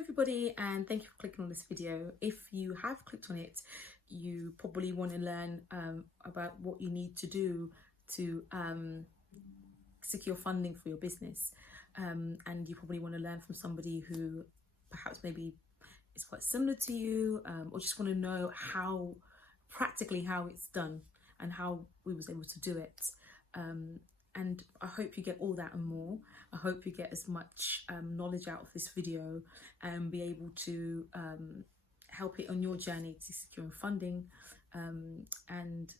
everybody, and thank you for clicking on this video. If you have clicked on it, you probably want to learn about what you need to do to secure funding for your business, and you probably want to learn from somebody who perhaps maybe is quite similar to you, or just want to know how practically how it's done and how we was able to do it. And I hope you get all that and more. I hope you get as much knowledge out of this video and be able to help it on your journey to securing funding. And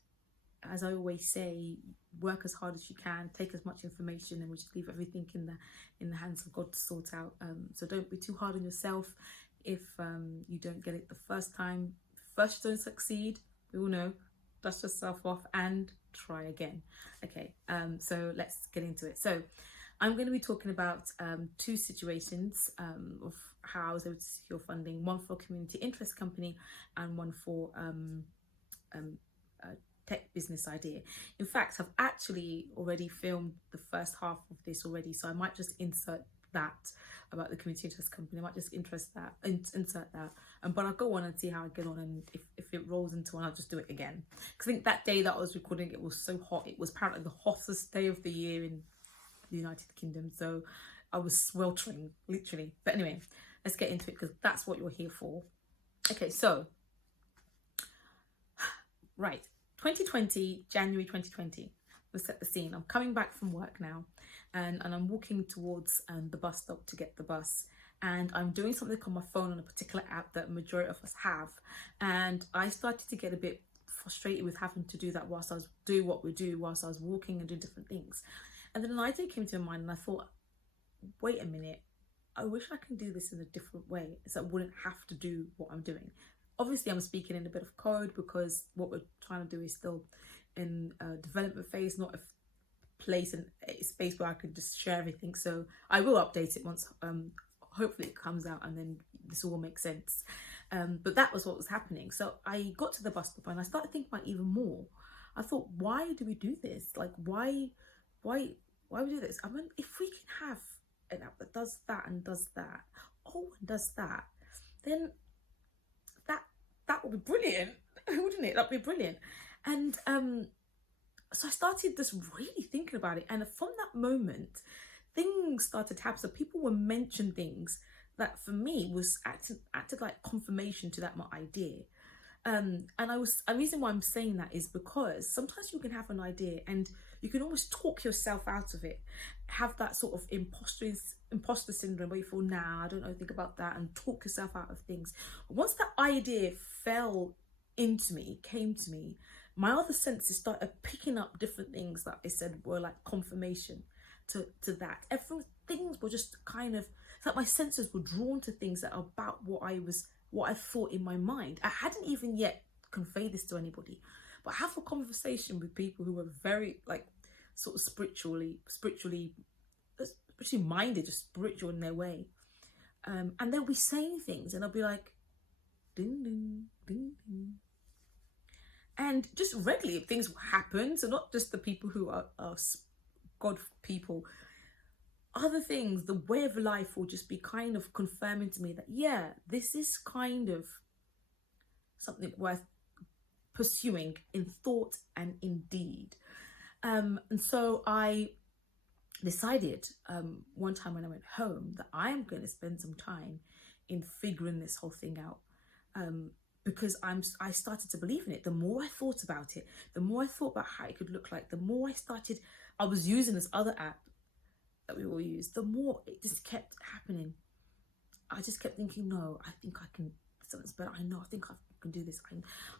as I always say, work as hard as you can, take as much information, and we'll just leave everything in the hands of God to sort out. So don't be too hard on yourself if you don't get it the first time. First you don't succeed, we all know, dust yourself off and try again. Okay, so let's get into it. So I'm going to be talking about two situations of how I was able to secure funding, one for a community interest company and one for a tech business idea. In fact, I've actually already filmed the first half of this already, so I might just insert that about the community interest company. I might just insert that, but I'll go on and see how I get on, and if it rolls into one, I'll just do it again. Because I think that day that I was recording, it was so hot. It was apparently the hottest day of the year in the United Kingdom, so I was sweltering, literally. But anyway, let's get into it, because that's what you're here for. Okay, so right, 2020, January 2020. Let's set the scene. I'm coming back from work now, and I'm walking towards the bus stop to get the bus, and I'm doing something on my phone on a particular app that majority of us have, and I started to get a bit frustrated with having to do that whilst I was doing what we do, whilst I was walking and doing different things. And then an idea came to my mind, and I thought, wait a minute, I wish I can do this in a different way, so I wouldn't have to do what I'm doing. Obviously I'm speaking in a bit of code, because what we're trying to do is still in a development phase, not a place and a space where I could just share everything. So I will update it once hopefully it comes out, and then this all makes sense. But that was what was happening. So I got to the bus stop and I started thinking about even more. I thought, why do we do this? Like, why we do this? I mean, if we can have an app that does that and does that, and does that, then that would be brilliant, wouldn't it? That'd be brilliant. And so I started just really thinking about it, and from that moment things started to happen. So people were mentioning things that for me was acted like confirmation to that my idea. And a reason why I'm saying that is because sometimes you can have an idea and you can almost talk yourself out of it, have that sort of imposter syndrome where you feel, nah, I don't know, think about that, and talk yourself out of things. Once that idea came to me, my other senses started picking up different things that I said were like confirmation to that. Things were just kind of, it's like my senses were drawn to things that are about what I thought in my mind. I hadn't even yet conveyed this to anybody, but I have a conversation with people who were very like sort of spiritually minded, just spiritual in their way, and they'll be saying things and I'll be like, ding ding ding ding, and just regularly things will happen. So not just the people who are God people, other things, the way of life will just be kind of confirming to me that, yeah, this is kind of something worth pursuing in thought and in deed. And so I decided one time when I went home that I am going to spend some time in figuring this whole thing out, because I started to believe in it. The more I thought about it, the more I thought about how it could look like, the more I was using this other app that we all use, the more it just kept happening. I just kept thinking, no, I think I can, something's better. I know, I think I can do this.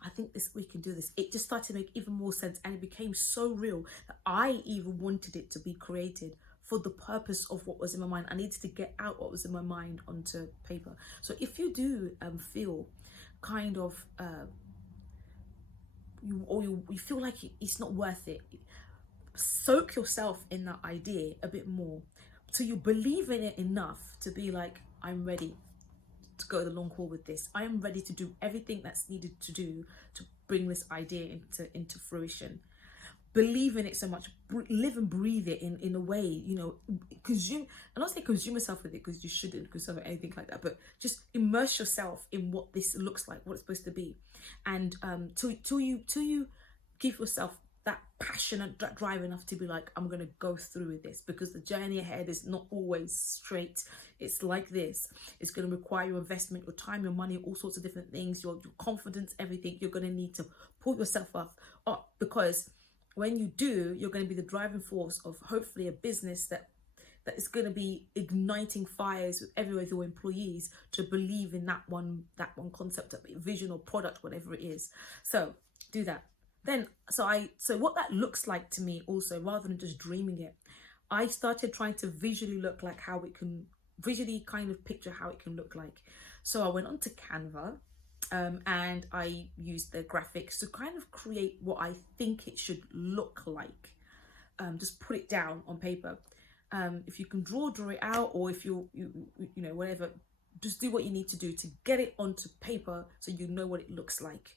I think we can do this. It just started to make even more sense, and it became so real that I even wanted it to be created for the purpose of what was in my mind. I needed to get out what was in my mind onto paper. So if you do feel kind of you feel like it's not worth it, soak yourself in that idea a bit more so you believe in it enough to be like, I'm ready to go the long haul with this. I am ready to do everything that's needed to do to bring this idea into fruition. believe in it so much, live and breathe it in a way, you know, consume, and not say consume yourself with it, because you shouldn't consume anything like that, but just immerse yourself in what this looks like, what it's supposed to be. And till you give yourself that passion and that drive enough to be like, I'm going to go through with this, because the journey ahead is not always straight. It's like this. It's going to require your investment, your time, your money, all sorts of different things, your confidence, everything. You're going to need to pull yourself up, because when you do, you're going to be the driving force of hopefully a business that is going to be igniting fires with every of your employees to believe in that one concept, of vision or product, whatever it is. So do that. Then so what that looks like to me also, rather than just dreaming it, I started trying to visually look like how it can, visually kind of picture how it can look like. So I went onto Canva, and I used the graphics to kind of create what I think it should look like. Just put it down on paper. If you can draw it out, or if you know, whatever, just do what you need to do to get it onto paper so you know what it looks like.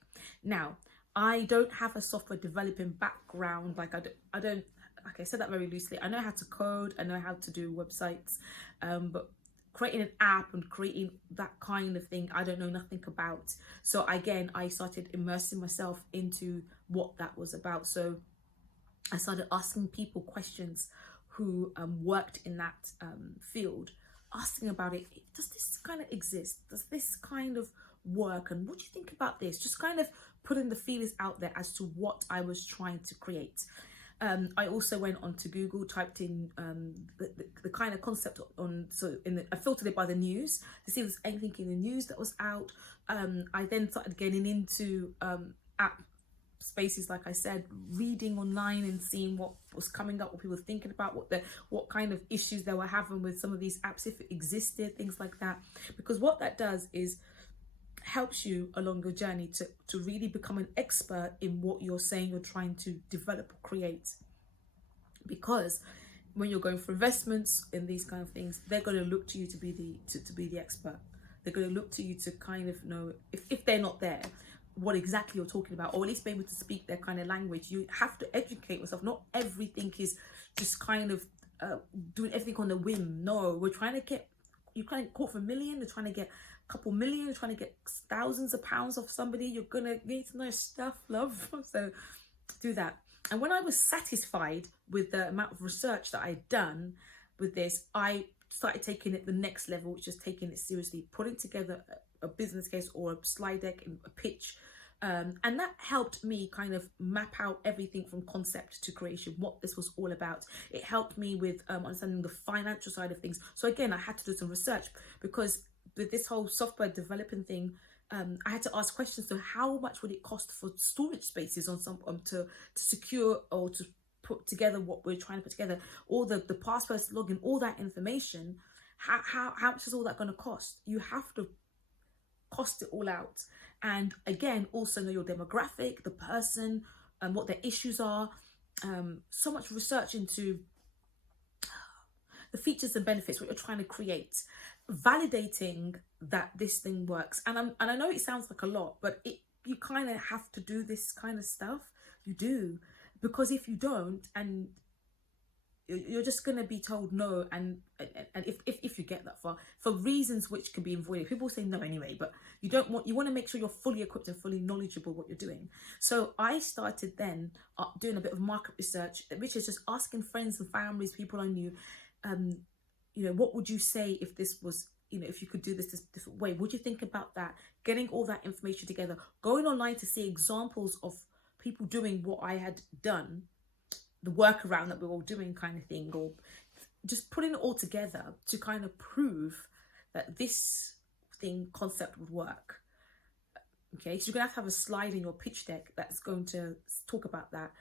Now, I don't have a software developing background. Like I don't, like I said that very loosely. I know how to code, I know how to do websites, but creating an app and creating that kind of thing, I don't know nothing about. So again, I started immersing myself into what that was about. So I started asking people questions who worked in that field, asking about it. Does this kind of exist? Does this kind of work? And what do you think about this? Just kind of putting the feelers out there as to what I was trying to create. I also went onto Google, typed in the kind of concept on, I filtered it by the news to see if there's anything in the news that was out. I then started getting into app spaces, like I said, reading online and seeing what was coming up, what people were thinking about, what kind of issues they were having with some of these apps, if it existed, things like that. Because what that does is helps you along your journey to really become an expert in what you're saying you're trying to develop or create. Because when you're going for investments in these kind of things, they're going to look to you to be the expert. They're going to look to you to kind of know, if they're not there, what exactly you're talking about, or at least be able to speak their kind of language. You have to educate yourself. Not everything is just kind of doing everything on a whim. No, we're trying to get, you kind of caught for $1 million, you're trying to get a couple million, you're trying to get thousands of pounds off somebody, you're gonna need to know stuff, love. So do that. And when I was satisfied with the amount of research that I'd done with this, I started taking it the next level, which is taking it seriously, putting together a business case or a slide deck, a pitch, and that helped me kind of map out everything from concept to creation, what this was all about. It helped me with understanding the financial side of things. So again, I had to do some research, because with this whole software developing thing, I had to ask questions. So how much would it cost for storage spaces on some to secure or to put together what we're trying to put together, all the passwords, login, all that information? How much is all that going to cost? You have to cost it all out. And again, also know your demographic, the person, and what their issues are. So much research into the features and benefits, what you're trying to create, validating that this thing works. And I know it sounds like a lot, but you kind of have to do this kind of stuff. You do, because if you don't, and you're just going to be told no, and if you get that far, for reasons which can be avoided. People say no anyway, but you want to make sure you're fully equipped and fully knowledgeable what you're doing. So I started then doing a bit of market research, which is just asking friends and families, people I knew, you know, what would you say if this was, you know, if you could do this different way? What do you think about that? Getting all that information together, going online to see examples of people doing what I had done, the workaround that we're all doing kind of thing, or just putting it all together to kind of prove that this concept would work. Okay, so you're gonna have a slide in your pitch deck that's going to talk about that,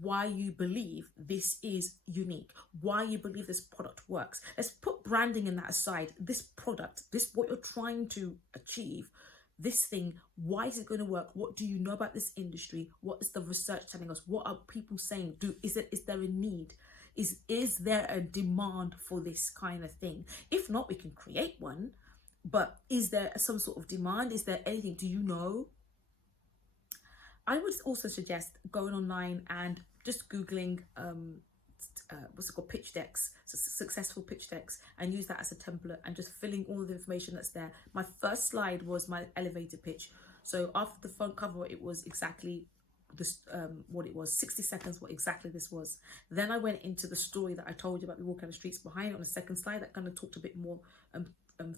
why you believe this is unique, why you believe this product works. Let's put branding in that aside. This product, this what you're trying to achieve, this thing, why is it going to work? What do you know about this industry? What is the research telling us? What are people saying? Is there a need? Is there a demand for this kind of thing? If not, we can create one, but is there some sort of demand? Is there anything? Do you know? I would also suggest going online and just Googling what's it called, pitch decks, successful pitch decks, and use that as a template and just filling all the information that's there. My first slide was my elevator pitch. So after the front cover, it was exactly this what it was, 60 seconds, what exactly this was. Then I went into the story that I told you about, the walk down the streets behind, on the second slide. That kind of talked a bit more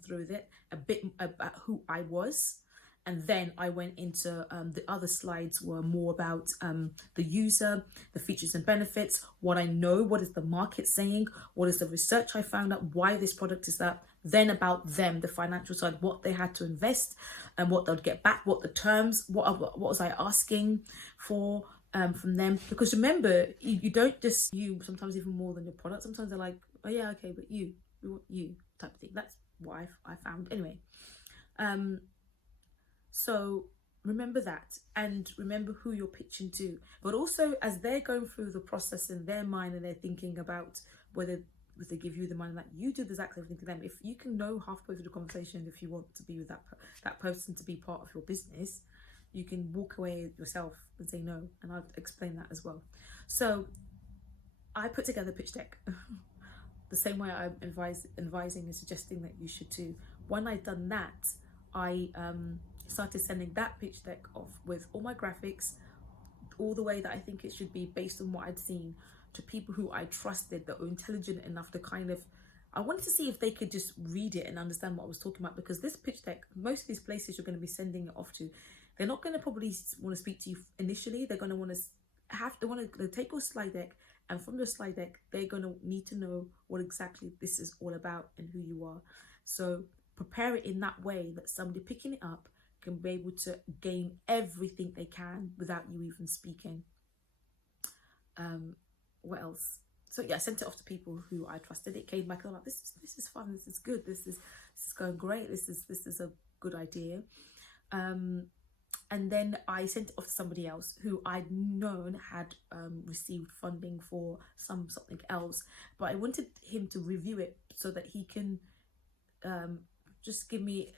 through it, a bit about who I was. And then I went into the other slides were more about the user, the features and benefits, what I know, what is the market saying, what is the research I found out, why this product is that. Then about them, the financial side, what they had to invest and what they'd get back, what the terms, what was I asking for from them. Because remember, you don't just, you sometimes even more than your product. Sometimes they're like, oh yeah, okay, but we want you type of thing. That's what I found anyway. So remember that, and remember who you're pitching to. But also, as they're going through the process in their mind and they're thinking about whether they give you the money, that you do the exact same thing to them. If you can know halfway through the conversation, if you want to be with that person to be part of your business, you can walk away yourself and say no. And I'll explain that as well. So I put together a pitch deck the same way I'm advising and suggesting that you should too. When I'd done that, I started sending that pitch deck off with all my graphics, all the way that I think it should be based on what I'd seen, to people who I trusted, that were intelligent enough to kind of, I wanted to see if they could just read it and understand what I was talking about. Because this pitch deck, most of these places you're going to be sending it off to, they're not going to probably want to speak to you initially. They're going to want to take your slide deck, and from the slide deck they're going to need to know what exactly this is all about and who you are. So prepare it in that way that somebody picking it up can be able to gain everything they can without you even speaking. What else? So yeah, I sent it off to people who I trusted. It came back, I'm like, this is fun, this is good, this is going great, this is a good idea. And then I sent it off to somebody else who I'd known had received funding for something else, but I wanted him to review it so that he can just give me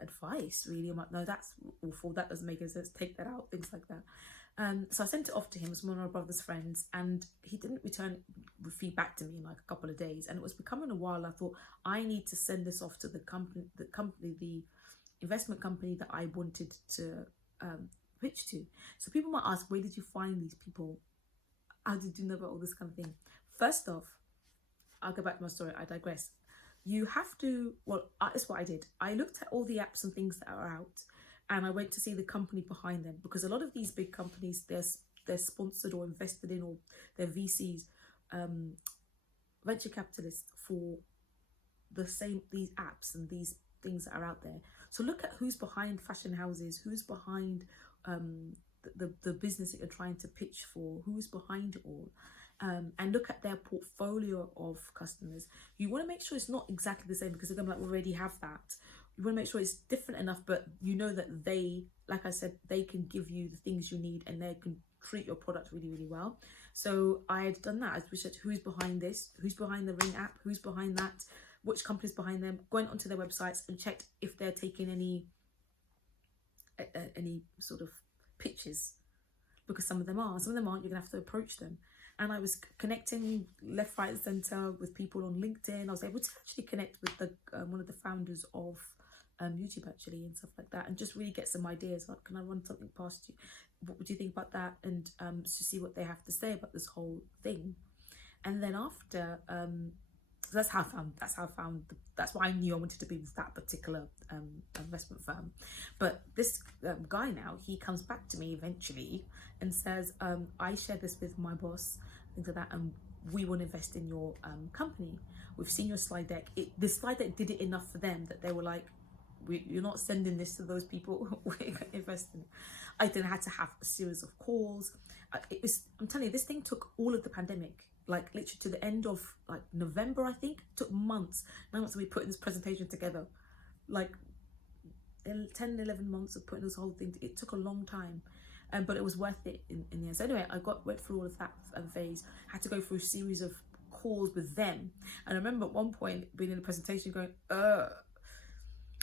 advice, really. I'm like, no, that's awful, that doesn't make any sense, take that out, things like that. So I sent it off to him. It was one of my brother's friends, and he didn't return feedback to me in like a couple of days, and it was becoming a while. I thought, I need to send this off to the investment company that I wanted to pitch to. So people might ask, where did you find these people? How did you know about all this kind of thing? First off, I'll go back to my story, I digress. You have to, well, that's what I did. I looked at all the apps and things that are out, and I went to see the company behind them, because a lot of these big companies, they're sponsored or invested in, or they're VCs, venture capitalists, for these apps and these things that are out there. So look at who's behind fashion houses, who's behind the business that you're trying to pitch for, who's behind it all. And look at their portfolio of customers. You want to make sure it's not exactly the same, because they're going to be like, we already have that. You want to make sure it's different enough, but you know that they, like I said, they can give you the things you need, and they can treat your product really, really well. So I had done that. I researched who's behind this, who's behind the Ring app, who's behind that, which company's behind them, went onto their websites and checked if they're taking any sort of pitches, because some of them are, some of them aren't. You're gonna have to approach them. And I was connecting left, right, and centre with people on LinkedIn. I was able to actually connect with the one of the founders of YouTube, actually, and stuff like that, and just really get some ideas. Like, can I run something past you? What would you think about that? And to see what they have to say about this whole thing. And then after, so that's how I found. That's why I knew I wanted to be with that particular investment firm. But this guy now, he comes back to me eventually and says, I shared this with my boss, things like that, and we want to invest in your company. We've seen your slide deck. The slide deck did it enough for them that they were like, you're not sending this to those people. We're going to invest in it. I then had to have a series of calls. I'm telling you, this thing took all of the pandemic, like literally to the end of like November, I think. It took months. 9 months of me putting this presentation together, like 10, 11 months of putting this whole thing. It took a long time, but it was worth it in the end. So anyway, I went through all of that phase. Had to go through a series of calls with them. And I remember at one point being in the presentation going,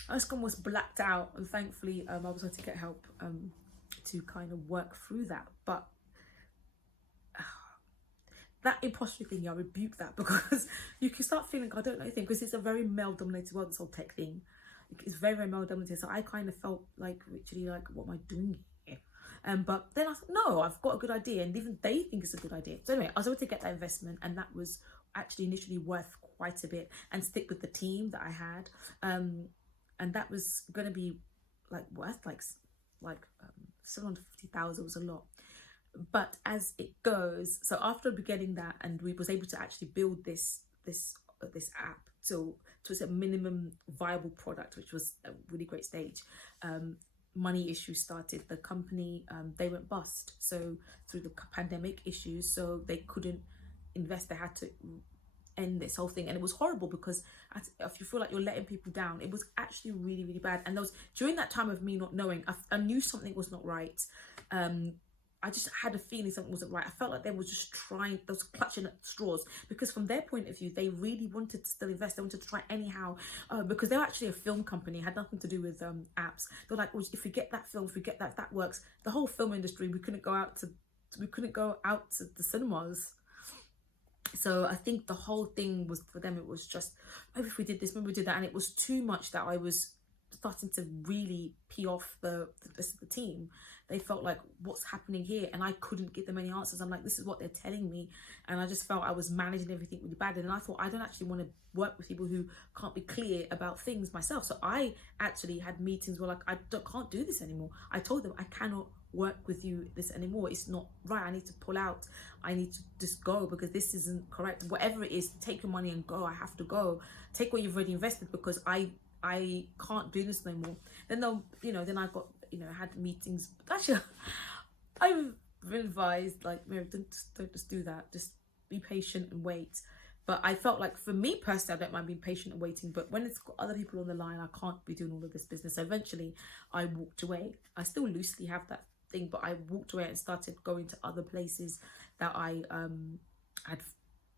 I was almost blacked out, and thankfully I was able to get help to kind of work through that. But that imposter thing, I rebuke that, because you can start feeling I don't know anything, because it's a very male dominated world, this whole tech thing. It's very, very male dominated. So I kind of felt like literally like, what am I doing here? But then I thought, no, I've got a good idea, and even they think it's a good idea. So anyway, I was able to get that investment, and that was actually initially worth quite a bit, and stick with the team that I had. And that was going to be like worth like 750,000 was a lot. But as it goes, so after getting that, and we was able to actually build this app to a minimum viable product, which was a really great stage. Money issues started. The company, they went bust. So through the pandemic issues, so they couldn't invest. They had to end this whole thing, and it was horrible, because if you feel like you're letting people down, it was actually really, really bad. And there was, during that time of me not knowing, I knew something was not right. I just had a feeling something wasn't right. I felt like they were just trying, they was clutching at straws, because from their point of view, they really wanted to still invest. They wanted to try anyhow, because they're actually a film company, had nothing to do with apps. They're like, well, if we get that film, if we get that works. The whole film industry, we couldn't go out to the cinemas. So I think the whole thing was, for them, it was just, maybe if we did this, maybe we did that, and it was too much that I was starting to really pee off the team. They felt like, what's happening here? And I couldn't give them any answers. I'm like, this is what they're telling me. And I just felt I was managing everything really bad. And I thought, I don't actually want to work with people who can't be clear about things myself. So I actually had meetings where like, can't do this anymore. I told them, I cannot work with you this anymore. It's not right. I need to pull out. I need to just go, because this isn't correct. Whatever it is, take your money and go. I have to go. Take what you've already invested, because I can't do this no more. Then they'll, then I got, had meetings. Actually, I've been advised, like, Mary, don't just do that. Just be patient and wait. But I felt like, for me personally, I don't mind being patient and waiting. But when it's got other people on the line, I can't be doing all of this business. So eventually, I walked away. I still loosely have that thing, but I walked away and started going to other places that I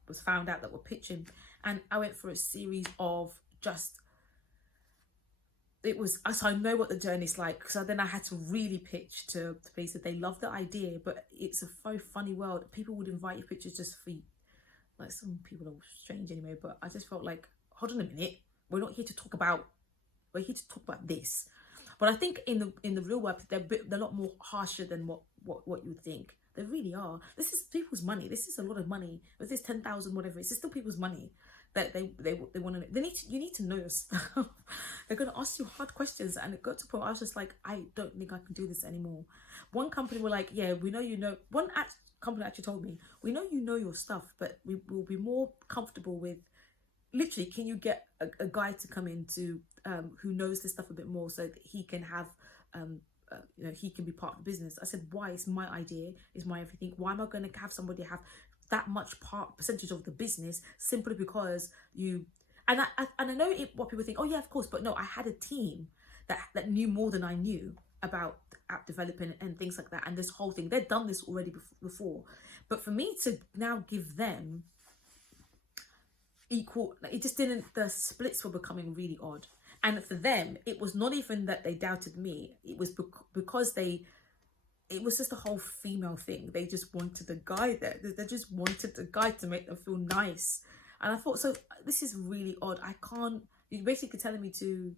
was found out that were pitching. And I went for a series of just, so I know what the journey's like. So then I had to really pitch to places. They love the idea, but it's a very funny world. People would invite you pictures just for, like, some people are strange anyway, but I just felt like, hold on a minute, we're here to talk about this. But I think in the real world, they're a lot more harsher than what you think. They really are. This is people's money. This is a lot of money. If this 10,000, whatever, it's still people's money that they want to know. You need to know your stuff. They're going to ask you hard questions, and it got to a point where I was just like, I don't think I can do this anymore. One company were like, yeah, we know one company actually told me, we know you know your stuff, but we will be more comfortable with, literally, can you get a guy to come in to who knows this stuff a bit more, so that he can have he can be part of the business. I said, why? It's my idea, it's my everything. Why am I going to have somebody have that much percentage of the business simply because you? And I know what people think, oh yeah, of course, but no, I had a team that knew more than I knew about app development and things like that, and this whole thing. They'd done this already before, but for me to now give them equal, it just didn't, the splits were becoming really odd. And for them, it was not even that they doubted me, it was because it was just a whole female thing. They just wanted a guy there. They just wanted a guy to make them feel nice. And I thought, so this is really odd. I can't, you're basically telling me to,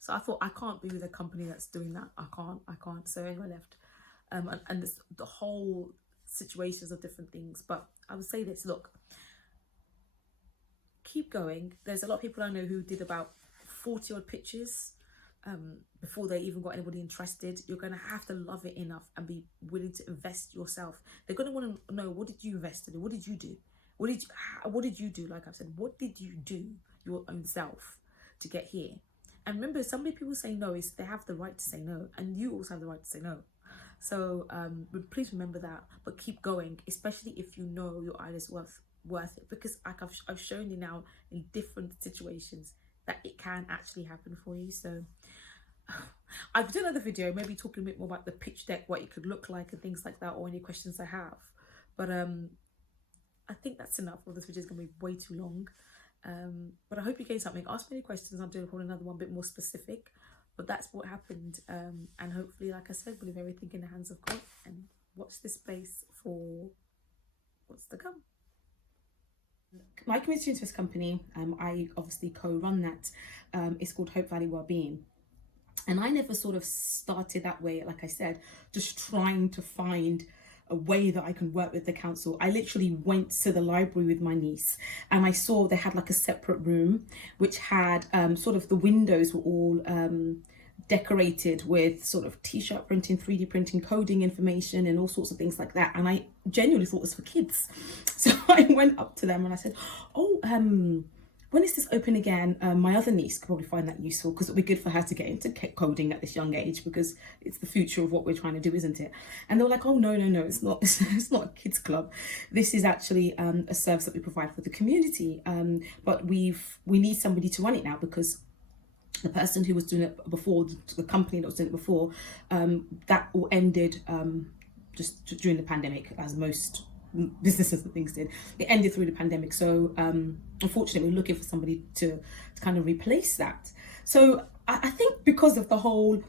So I thought, I can't be with a company that's doing that. I can't. So anyway, I left. And the whole situations of different things. But I would say this, look, keep going. There's a lot of people I know who did about 40 odd pitches before they even got anybody interested. You're going to have to love it enough and be willing to invest yourself. They're going to want to know, what did you invest in? What did you do? What did you do? Like I've said, what did you do your own self to get here? And remember, so many people say no, is they have the right to say no, and you also have the right to say no. So please remember that, but keep going, especially if you know your idea is worth it, because like I've shown you now in different situations that it can actually happen for you. So I've done another video maybe talking a bit more about the pitch deck, what it could look like and things like that, or any questions I have. But I think that's enough, or this video is going to be way too long. But I hope you gained something. Ask me any questions, I'll do another one a bit more specific. But that's what happened, and hopefully, like I said, we'll leave everything in the hands of God, and watch this space for what's to come. My community interest company, I obviously co-run that. It's called Hope Valley Wellbeing. And I never sort of started that way, like I said, just trying to find a way that I can work with the council. I literally went to the library with my niece and I saw they had like a separate room which had sort of the windows were all decorated with sort of t-shirt printing, 3D printing, coding information and all sorts of things like that. And I genuinely thought it was for kids. So I went up to them and I said, oh, when is this open again? My other niece could probably find that useful because it'll be good for her to get into coding at this young age because it's the future of what we're trying to do, isn't it? And they were like, oh, no, it's not. It's not a kids club. This is actually a service that we provide for the community. But we need somebody to run it now because the person who was doing it before, the company that was doing it before, that all ended just during the pandemic, as most businesses and things did. It ended through the pandemic. So unfortunately, we're looking for somebody to kind of replace that. So I think because of the whole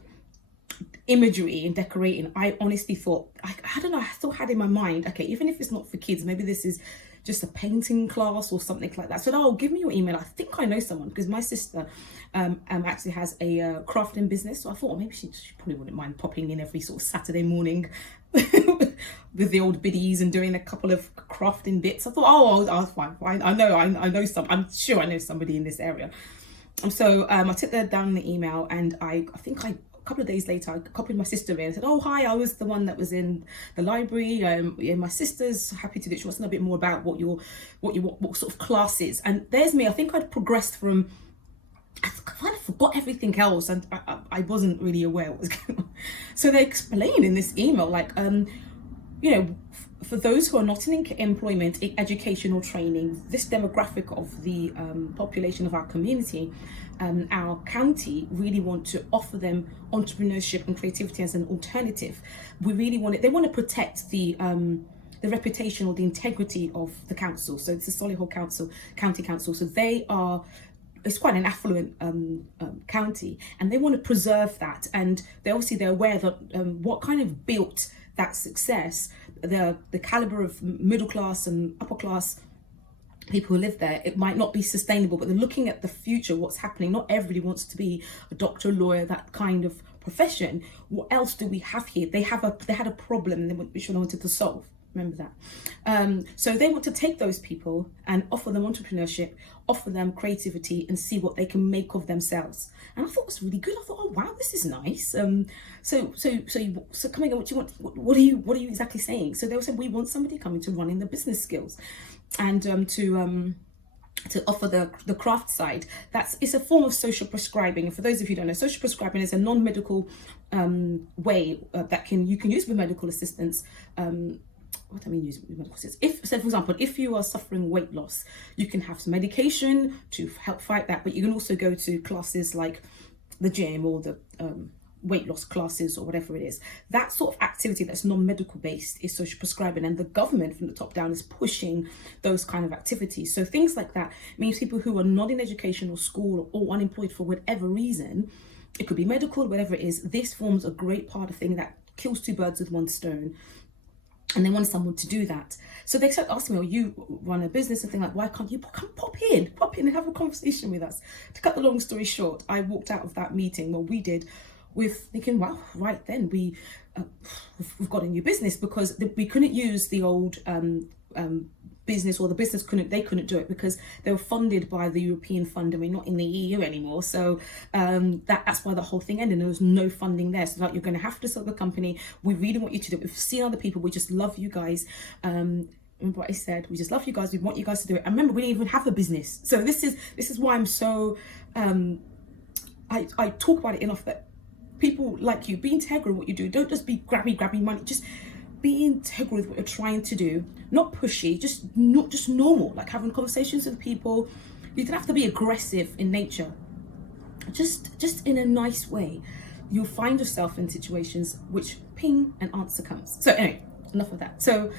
imagery and decorating, I honestly thought, I don't know, I still had in my mind, okay, even if it's not for kids, maybe this is just a painting class or something like that. So, oh, give me your email. I think I know someone because my sister actually has a crafting business. So I thought, maybe she probably wouldn't mind popping in every sort of Saturday morning with the old biddies and doing a couple of crafting bits. I thought, oh, fine. I know some. I'm sure I know somebody in this area. And so I took down the email, and I think a couple of days later, I copied my sister in and said, oh, hi, I was the one that was in the library. My sister's happy to do it. She wants to know a bit more about what sort of classes. And there's me. I think I'd progressed from, I kind of forgot everything else, and I wasn't really aware what was going on. So they explain in this email, like, for those who are not in employment, education or training, this demographic of the population of our community, our county really want to offer them entrepreneurship and creativity as an alternative. We really want it. They want to protect the reputation or the integrity of the council. So it's the Solihull County Council. So it's quite an affluent county, and they want to preserve that. And they're aware that what kind of built that success, the caliber of middle class and upper class people who live there, it might not be sustainable, but they're looking at the future, what's happening. Not everybody wants to be a doctor, a lawyer, that kind of profession. What else do we have here? They had a problem which they wanted to solve. Remember that. So they want to take those people and offer them entrepreneurship, offer them creativity, and see what they can make of themselves. And I thought it was really good. I thought, oh wow, this is nice. So coming on, what do you want? What are you exactly saying? So they were saying, we want somebody coming to run in the business skills, and to offer the craft side. It's a form of social prescribing. And for those of you who don't know, social prescribing is a non-medical way that you can use with medical assistance. What I mean, use medical assistance. For example, if you are suffering weight loss, you can have some medication to help fight that, but you can also go to classes like the gym or the weight loss classes or whatever it is. That sort of activity that's non-medical based is social prescribing, and the government from the top down is pushing those kind of activities. So things like that means people who are not in education or school or unemployed for whatever reason, it could be medical, whatever it is, this forms a great part of thing that kills two birds with one stone. And they want someone to do that. So they started asking me, you run a business and thing like, why can't you come pop in and have a conversation with us? To cut the long story short, I walked out of that meeting, well, we did, with thinking, well, right then, we've got a new business, because we couldn't use the old business, or the business couldn't do it because they were funded by the European fund, and we're not in the EU anymore. So that's why the whole thing ended. There was no funding there. So like, you're going to have to sell the company. We really want you to do it. We've seen other people. We just love you guys. Remember what I said? We just love you guys. We want you guys to do it. And remember, we didn't even have a business. So this is why I'm so I talk about it enough, that people like you, be integral in what you do. Don't just be grabby money. Just be integral with what you're trying to do. Not pushy, just normal, like having conversations with people. You don't have to be aggressive in nature. Just in a nice way. You'll find yourself in situations which ping, an answer comes. So anyway, enough of that. So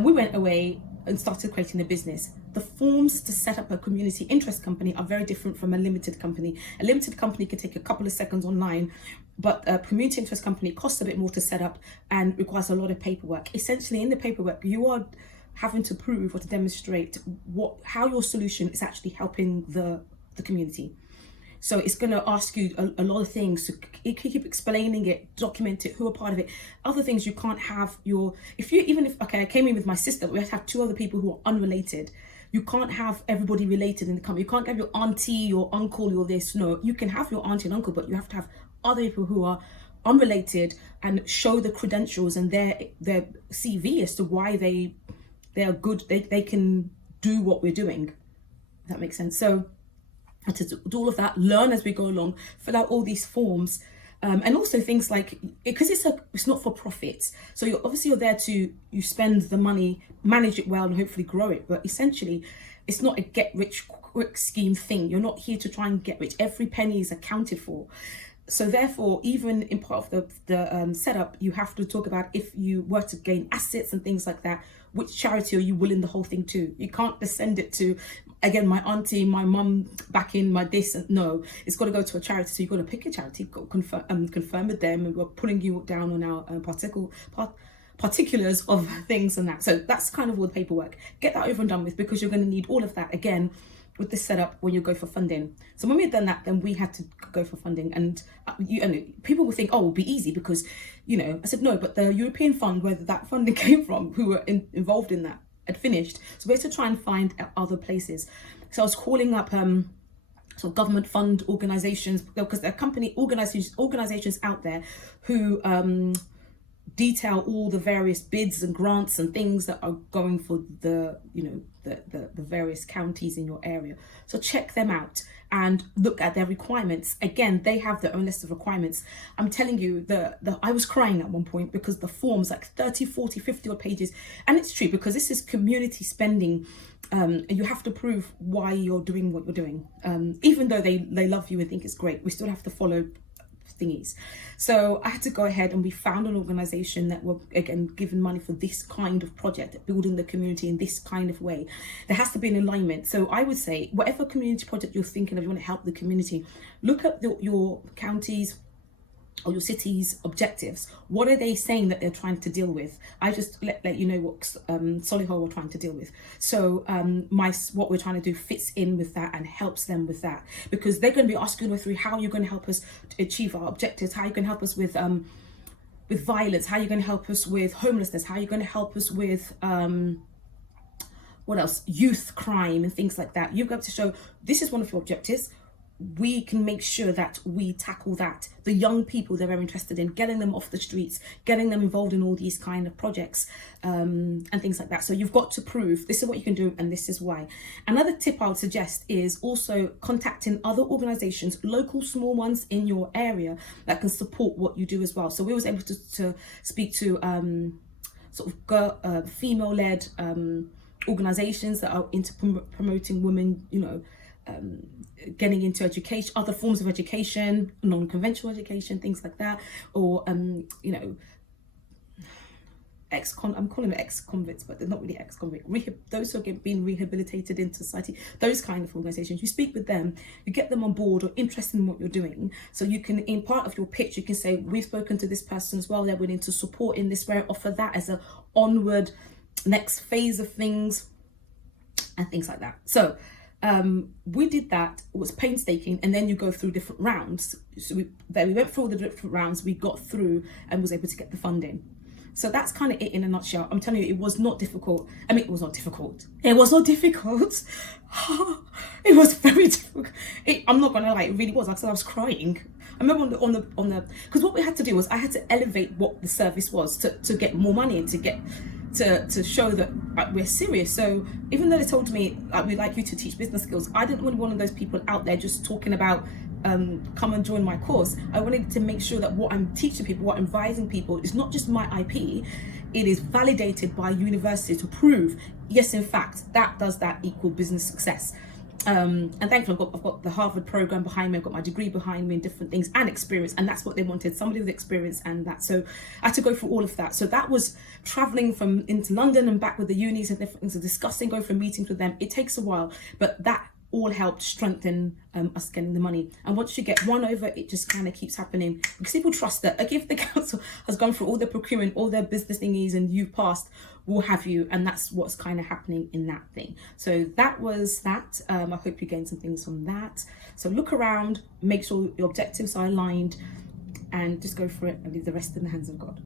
we went away. and started creating a business, the forms to set up a community interest company are very different from a limited company. A limited company can take a couple of seconds online, but a community interest company costs a bit more to set up and requires a lot of paperwork. Essentially, in the paperwork, you are having to prove or to demonstrate how your solution is actually helping the community. So it's going to ask you a lot of things. So keep explaining it, document it, who are part of it. Other things you can't have okay, I came in with my sister, but we have to have 2 other people who are unrelated. You can't have everybody related in the company. You can't have your auntie, your uncle, your this. No, you can have your auntie and uncle, but you have to have other people who are unrelated and show the credentials and their CV as to why they are good. They can do what we're doing. If that makes sense. So to do all of that, learn as we go along, fill out all these forms, and also things like, because it's not for profit, so you're there to spend the money, manage it well, and hopefully grow it. But essentially, it's not a get rich quick scheme thing. You're not here to try and get rich. Every penny is accounted for. So therefore, even in part of the setup, you have to talk about, if you were to gain assets and things like that, which charity are you willing the whole thing to? You can't just send it to, again, my auntie, my mum back in my this. No, it's got to go to a charity. So you've got to pick a charity, confirm with them, and we're putting you down on our particulars of things and that. So that's kind of all the paperwork. Get that over and done with, because you're going to need all of that again with this setup when you go for funding. So when we had done that, then we had to go for funding, and people will think, oh, it'll be easy because, I said no, but the European fund where that funding came from, who were involved in that, had finished. So we had to try and find other places. So I was calling up sort of government fund organizations, because there are organizations out there who detail all the various bids and grants and things that are going for the various counties in your area. So check them out and look at their requirements. Again, they have their own list of requirements. I'm telling you, I was crying at one point because the forms, like 30, 40, 50 odd pages. And it's true, because this is community spending, and you have to prove why you're doing what you're doing. Even though they love you and think it's great, we still have to follow thingies. So I had to go ahead, and we found an organization that were, again, given money for this kind of project, building the community in this kind of way. There has to be an alignment. So I would say, whatever community project you're thinking of, you want to help the community, look at your counties or your city's objectives. What are they saying that they're trying to deal with? I just let you know what Solihull were trying to deal with. So what we're trying to do fits in with that and helps them with that, because they're going to be asking us through how you're going to help us to achieve our objectives, how you can help us with violence, how you're going to help us with homelessness, how you're going to help us with what else, youth crime and things like that. You've got to show this is one of your objectives. We can make sure that we tackle that. The young people they're very interested in, getting them off the streets, getting them involved in all these kind of projects and things like that. So you've got to prove this is what you can do and this is why. Another tip I would suggest is also contacting other organizations, local small ones in your area that can support what you do as well. So we was able to speak to sort of female-led organizations that are into promoting women, getting into education, other forms of education, non-conventional education, things like that, or I'm calling them ex-convicts, but they're not really ex-convict. Those who are being rehabilitated into society, those kind of organizations. You speak with them, you get them on board or interested in what you're doing. So you can, in part of your pitch, you can say, we've spoken to this person as well, they're willing to support in this way, offer that as a onward next phase of things and things like that. So we did that. It was painstaking, and then you go through different rounds. So we went through all the different rounds, we got through and was able to get the funding. So that's kind of it in a nutshell. I'm telling you, it was not difficult. I mean, it was not difficult. It was not difficult. It was very difficult. I'm not gonna lie, it really was. Like I said, I was crying. I remember on the because what we had to do was I had to elevate what the service was to get more money and to get to show that we're serious. So even though they told me we'd like you to teach business skills, I didn't want one of those people out there just talking about come and join my course. I wanted to make sure that what I'm teaching people, what I'm advising people, is not just my IP, it is validated by university to prove, yes, in fact, that equal business success. And thankfully I've got the Harvard program behind me, I've got my degree behind me in different things and experience, and that's what they wanted, somebody with experience and that. So I had to go through all of that. So that was traveling from into London and back with the unis and different things, and discussing, going for meetings with them. It takes a while, but that all helped strengthen us getting the money. And once you get one over, it just kind of keeps happening because people trust that. Like if the council has gone through all their procurement, all their business thingies, and you've passed, we'll have you. And that's what's kind of happening in that thing. So that was that. I hope you gained some things from that. So look around, make sure your objectives are aligned, and just go for it and leave the rest in the hands of God.